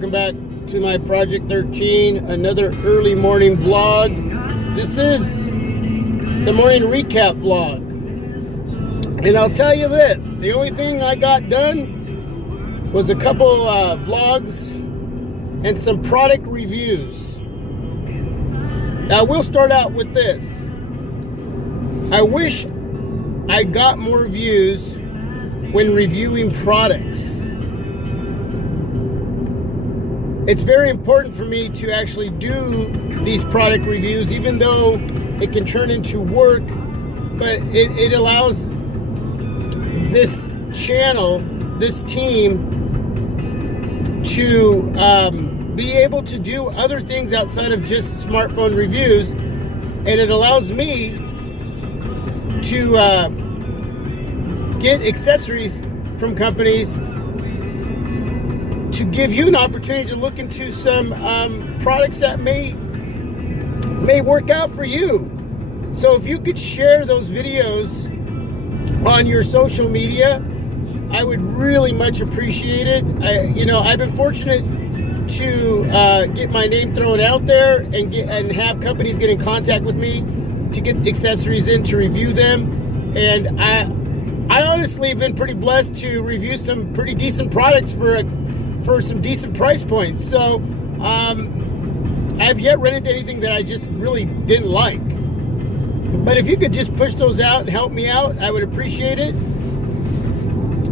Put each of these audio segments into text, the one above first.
welcome back to my Project 13, another early morning vlog. This is the morning recap vlog. And I'll tell you this, the only thing I got done was a couple vlogs and some product reviews. Now we'll start out with this. I wish I got more views when reviewing products. It's very important for me to actually do these product reviews, even though it can turn into work, but it allows this channel, this team, to be able to do other things outside of just smartphone reviews, and it allows me to get accessories from companies to give you an opportunity to look into some products that may work out for you. So if you could share those videos on your social media, I would really much appreciate it. I've been fortunate to get my name thrown out there and have companies get in contact with me to get accessories in to review them. And I honestly have been pretty blessed to review some pretty decent products for some decent price points. So I've yet run into anything that I just really didn't like. But if you could just push those out and help me out, I would appreciate it.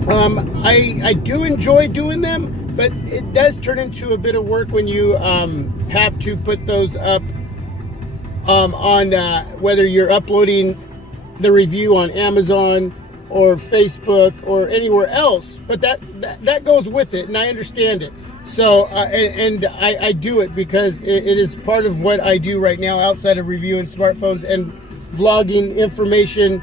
I do enjoy doing them, but it does turn into a bit of work when you have to put those up on whether you're uploading the review on Amazon or Facebook or anywhere else. But that goes with it, and I understand it. So and I do it because it is part of what I do right now outside of reviewing smartphones and vlogging information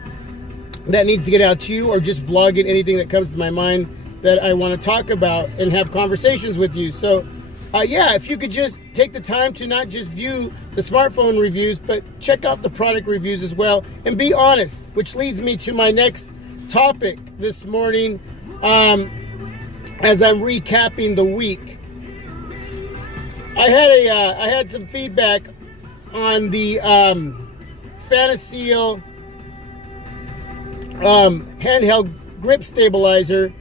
that needs to get out to you, or just vlogging anything that comes to my mind that I want to talk about and have conversations with you. So yeah, if you could just take the time to not just view the smartphone reviews, but check out the product reviews as well, and be honest, which leads me to my next topic this morning. As I'm recapping the week, I had some feedback on the Fanaseal handheld grip stabilizer.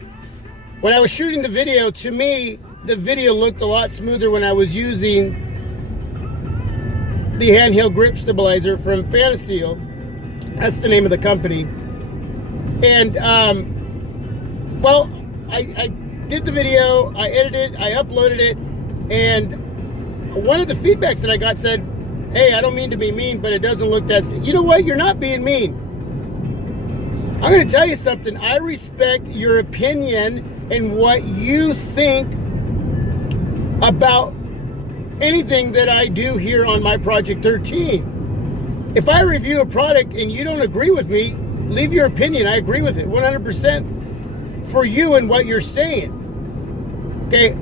When I was shooting the video, to me, the video looked a lot smoother when I was using the handheld grip stabilizer from Fanaseal. That's the name of the company. And well, I did the video, I edited it, I uploaded it, and one of the feedbacks that I got said, "Hey, I don't mean to be mean, but it doesn't look that..." You know what? You're not being mean. I'm going to tell you something. I respect your opinion and what you think about anything that I do here on my Project 13. If I review a product and you don't agree with me, leave your opinion. I agree with it 100% for you and what you're saying. Okay?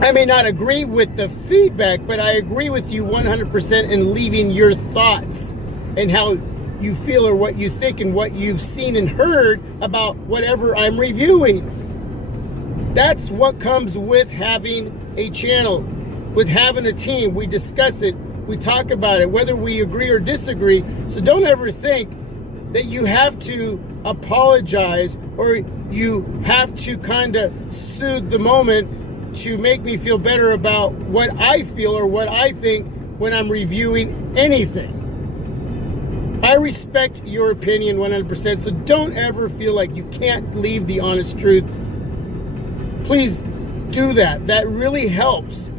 I may not agree with the feedback, but I agree with you 100% in leaving your thoughts and how you feel or what you think and what you've seen and heard about whatever I'm reviewing. That's what comes with having a channel, with having a team. We discuss it, we talk about it, whether we agree or disagree. So don't ever think that you have to apologize or you have to kind of soothe the moment to make me feel better about what I feel or what I think when I'm reviewing anything. I respect your opinion 100%, so don't ever feel like you can't leave the honest truth. Please do that. That really helps.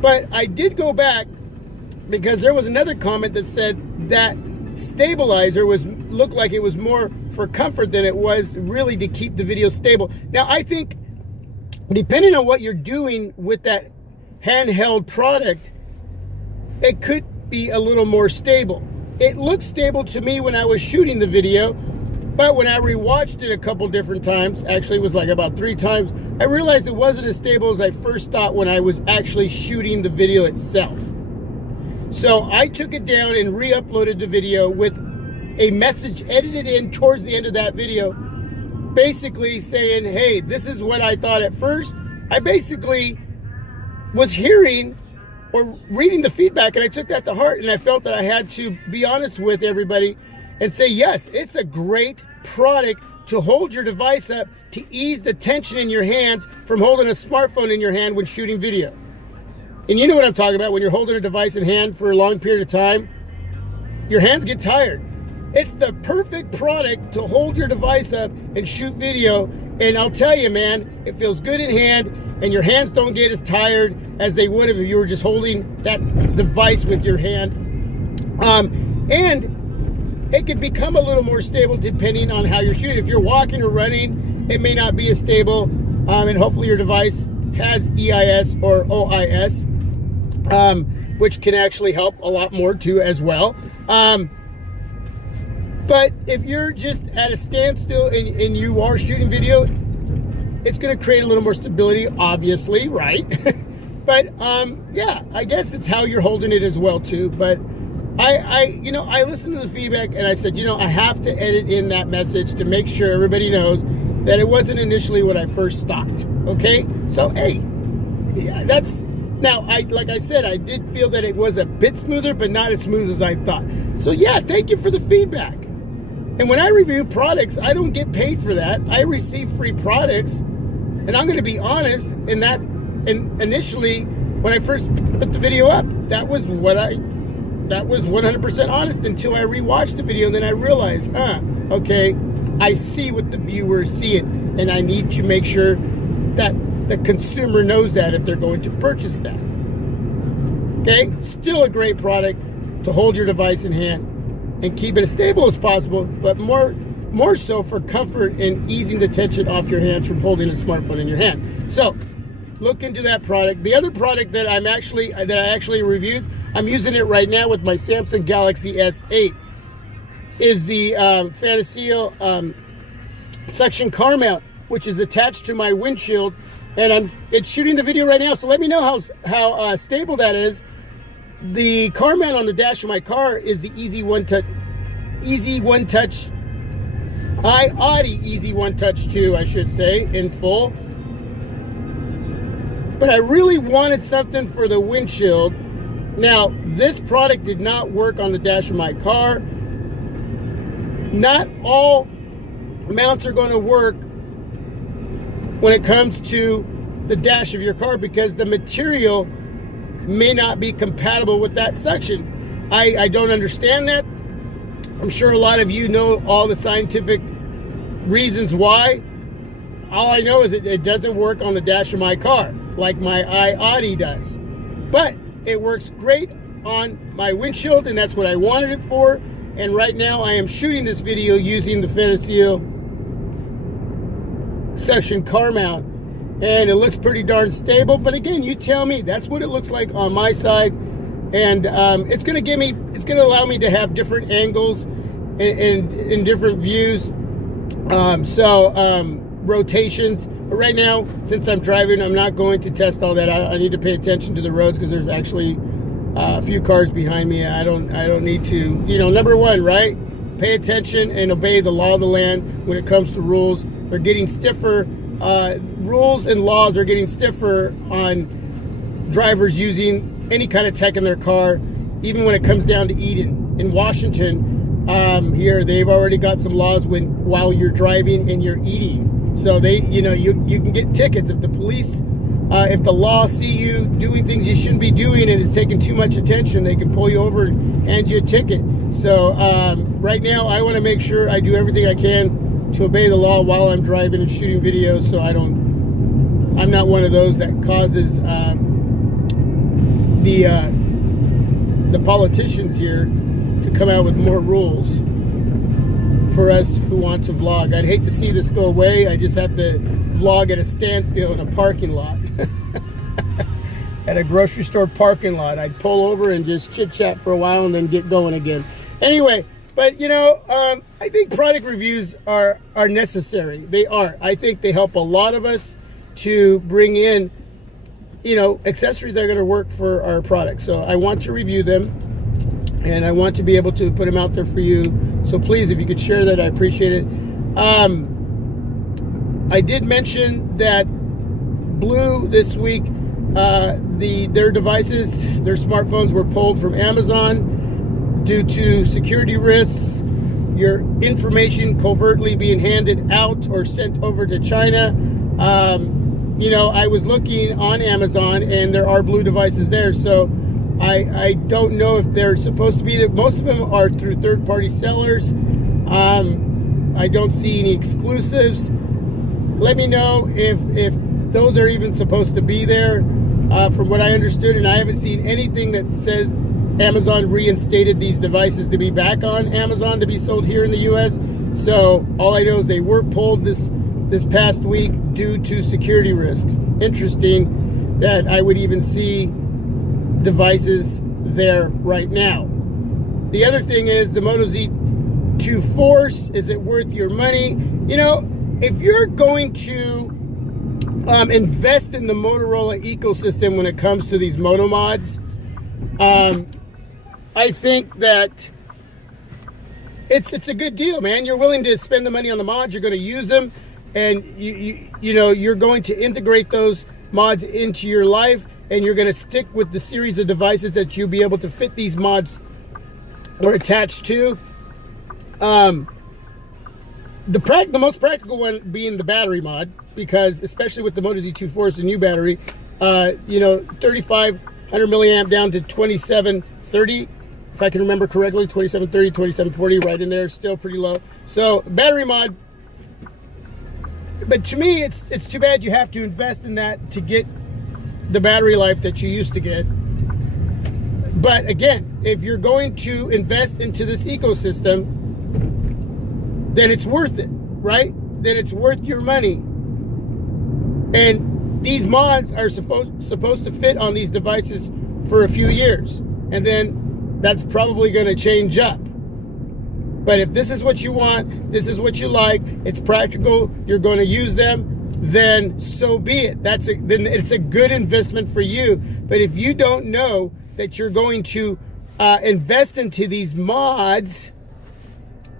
But I did go back because there was another comment that said that stabilizer looked like it was more for comfort than it was really to keep the video stable. Now, I think depending on what you're doing with that handheld product, it could be a little more stable. It looked stable to me when I was shooting the video, but when I rewatched it a couple different times, actually it was like about 3 times, I realized it wasn't as stable as I first thought when I was actually shooting the video itself. So I took it down and re-uploaded the video with a message edited in towards the end of that video, basically saying, hey, this is what I thought at first, I basically was hearing or reading the feedback, and I took that to heart, and I felt that I had to be honest with everybody and say, yes, it's a great product to hold your device up to ease the tension in your hands from holding a smartphone in your hand when shooting video. And you know what I'm talking about. When you're holding a device in hand for a long period of time, your hands get tired. It's the perfect product to hold your device up and shoot video. And I'll tell you, man, it feels good in hand, and your hands don't get as tired as they would if you were just holding that device with your hand. And it can become a little more stable depending on how you're shooting. If you're walking or running, it may not be as stable. And hopefully your device has EIS or OIS, which can actually help a lot more too as well. But if you're just at a standstill and you are shooting video, it's going to create a little more stability, obviously, right? But yeah, I guess it's how you're holding it as well too. But I listened to the feedback, and I said, I have to edit in that message to make sure everybody knows that it wasn't initially what I first thought. Okay, so hey, yeah, that's now. Like I said, I did feel that it was a bit smoother, but not as smooth as I thought. So yeah, thank you for the feedback. And when I review products, I don't get paid for that. I receive free products, and I'm going to be honest in that. And initially, when I first put the video up, that was 100% honest until I rewatched the video, and then I realized, okay, I see what the viewer is seeing, and I need to make sure that the consumer knows that if they're going to purchase that. Okay, still a great product to hold your device in hand and keep it as stable as possible, but more so for comfort and easing the tension off your hands from holding a smartphone in your hand. So look into that product. The other product that I actually reviewed, I'm using it right now with my Samsung Galaxy S8, is the Fantasio suction car mount, which is attached to my windshield, and it's shooting the video right now. So let me know how stable that is. The car mount on the dash of my car is the Easy One Touch iAudi Easy One Touch 2, I should say, in full. But I really wanted something for the windshield. Now, this product did not work on the dash of my car. Not all mounts are going to work when it comes to the dash of your car, because the material may not be compatible with that section. I don't understand that. I'm sure a lot of you know all the scientific reasons why. All I know is it doesn't work on the dash of my car like my iAudi does. But it works great on my windshield, and that's what I wanted it for. And right now I am shooting this video using the Fantasio suction car mount, and it looks pretty darn stable. But again, you tell me, that's what it looks like on my side. And it's going to allow me to have different angles and different views. Rotations. But right now, since I'm driving, I'm not going to test all that. I need to pay attention to the roads, because there's actually a few cars behind me. I don't need to, number one, right? Pay attention and obey the law of the land when it comes to rules. They're getting stiffer. Rules and laws are getting stiffer on drivers using any kind of tech in their car, even when it comes down to eating. In Washington, here, they've already got some laws while you're driving and you're eating. So you can get tickets if the police, if the law see you doing things you shouldn't be doing and it's taking too much attention, they can pull you over and hand you a ticket. So right now, I want to make sure I do everything I can to obey the law while I'm driving and shooting videos, so I'm not one of those that causes the politicians here to come out with more rules for us who want to vlog. I'd hate to see this go away. I just have to vlog at a standstill in a parking lot. At a grocery store parking lot. I'd pull over and just chit chat for a while and then get going again. Anyway, but I think product reviews are necessary. They are. I think they help a lot of us to bring in accessories that are going to work for our products. So I want to review them, and I want to be able to put them out there for you. So please, if you could share that, I appreciate it. I did mention that Blue this week, their devices, their smartphones were pulled from Amazon due to security risks, your information covertly being handed out or sent over to China. You know, I was looking on Amazon and there are Blue devices there, so I don't know if they're supposed to be there. Most of them are through third-party sellers. I don't see any exclusives. Let me know if those are even supposed to be there. From what I understood, and I haven't seen anything that says Amazon reinstated these devices to be back on Amazon to be sold here in the US. So all I know is they were pulled this past week due to security risk. Interesting that I would even see devices there right now. The other thing is the Moto Z2 Force. Is it worth your money? You know, if you're going to invest in the Motorola ecosystem when it comes to these moto mods, I think that it's a good deal, man. You're willing to spend the money on the mods. You're going to use them, and you know you're going to integrate those mods into your life, and you're going to stick with the series of devices that you'll be able to fit these mods or attach to. The most practical one being the battery mod, because especially with the Moto Z2 Force, the new battery, you know, 3,500 milliamp down to 2730, if I can remember correctly, 2730, 2740, right in there, still pretty low. So battery mod, but to me, it's too bad you have to invest in that to get the battery life that you used to get. But again, if you're going to invest into this ecosystem, then it's worth it, right? Then it's worth your money. And these mods are supposed to fit on these devices for a few years. And then that's probably going to change up. But if this is what you want, this is what you like, it's practical, you're going to use them, then so be it. Then it's a good investment for you. But if you don't know that you're going to invest into these mods,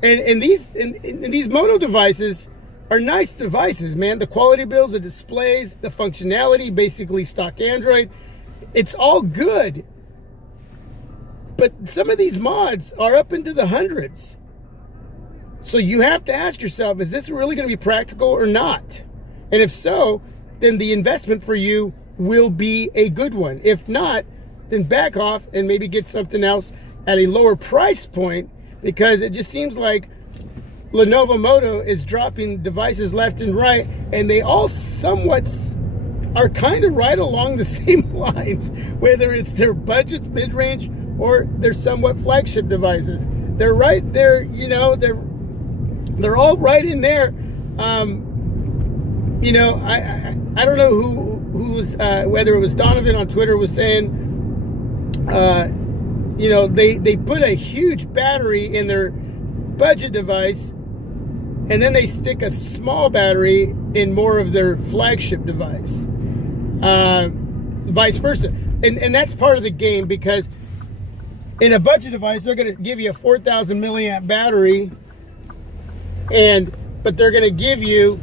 and these Moto devices are nice devices, man. The quality builds, the displays, the functionality, basically stock Android, it's all good. But some of these mods are up into the hundreds. So you have to ask yourself, is this really going to be practical or not? And if so, then the investment for you will be a good one. If not, then back off and maybe get something else at a lower price point, because it just seems like Lenovo Moto is dropping devices left and right, and they all somewhat are kind of right along the same lines, whether it's their budgets, mid-range, or they're somewhat flagship devices. They're right there, you know, they're all right in there. You know, I don't know who was, whether it was Donovan on Twitter was saying, you know, they put a huge battery in their budget device, and then they stick a small battery in more of their flagship device, vice versa. And that's part of the game, because in a budget device, they're going to give you a 4,000 milliamp battery, but they're going to give you,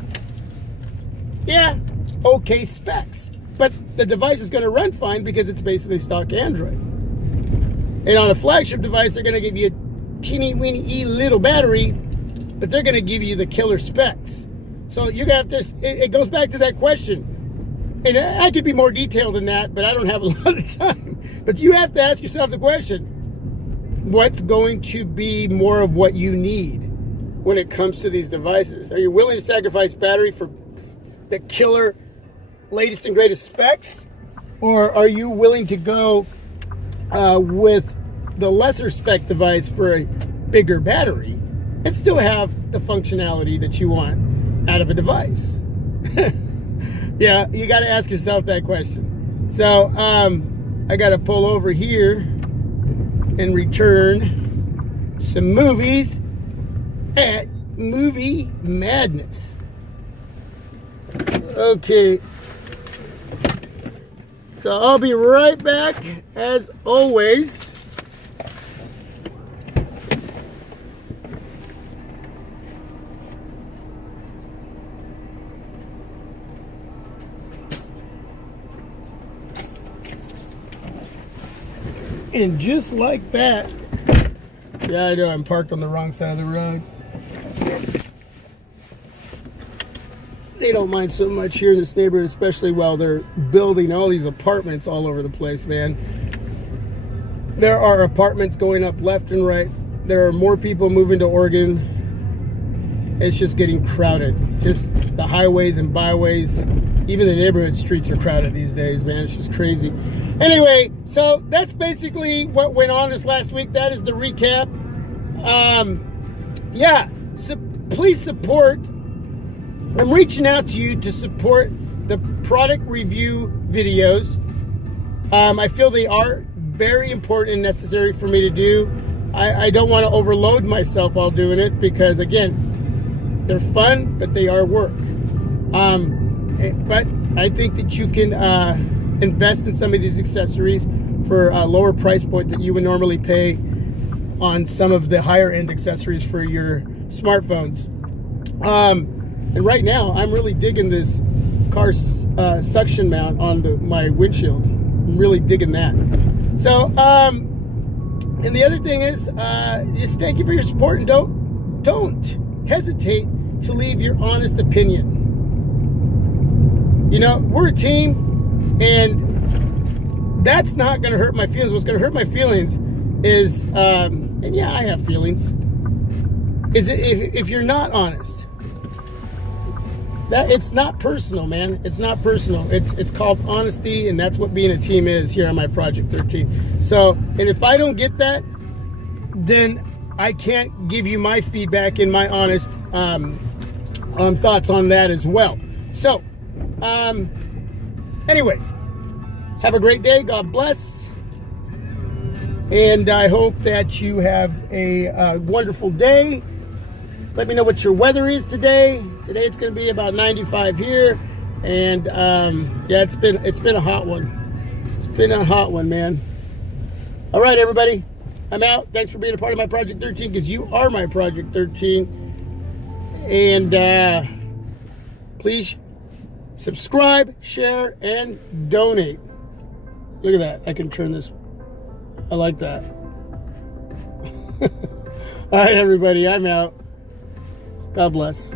yeah, okay specs. But the device is going to run fine because it's basically stock Android. And on a flagship device, they're going to give you a teeny-weeny little battery, but they're going to give you the killer specs. So you're going to have to, it goes back to that question. And I could be more detailed than that, but I don't have a lot of time. But you have to ask yourself the question, what's going to be more of what you need when it comes to these devices? Are you willing to sacrifice battery for the killer latest and greatest specs? Or are you willing to go with the lesser spec device for a bigger battery and still have the functionality that you want out of a device? Yeah, you got to ask yourself that question. So I got to pull over here and return some movies at Movie Madness. Okay, so I'll be right back as always. And just like that, yeah, I know I'm parked on the wrong side of the road. They don't mind so much here in this neighborhood, especially while they're building all these apartments all over the place, man. There are apartments going up left and right. There are more people moving to Oregon. It's just getting crowded. Just the highways and byways, even the neighborhood streets are crowded these days, man. It's just crazy. Anyway, so that's basically what went on this last week. That is the recap. Yeah, so please support. I'm reaching out to you to support the product review videos. I feel they are very important and necessary for me to do. I don't want to overload myself while doing it because, again, they're fun, but they are work. But I think that you can invest in some of these accessories for a lower price point that you would normally pay on some of the higher end accessories for your smartphones. And right now, I'm really digging this car suction mount on my windshield. I'm really digging that. So, and the other thing is, just thank you for your support, and don't hesitate to leave your honest opinion. You know, we're a team, and that's not going to hurt my feelings. What's going to hurt my feelings is, and yeah, I have feelings, is if you're not honest. That it's not personal, man. It's not personal. It's called honesty, and that's what being a team is here on my Project 13. So, and if I don't get that, then I can't give you my feedback and my honest thoughts on that as well. So, anyway, have a great day. God bless. And I hope that you have a wonderful day. Let me know what your weather is today. Today it's going to be about 95 here, and yeah, it's been a hot one. It's been a hot one, man. All right, everybody, I'm out. Thanks for being a part of my Project 13, because you are my Project 13. And please subscribe, share, and donate. Look at that. I can turn this. I like that. All right, everybody, I'm out. God bless.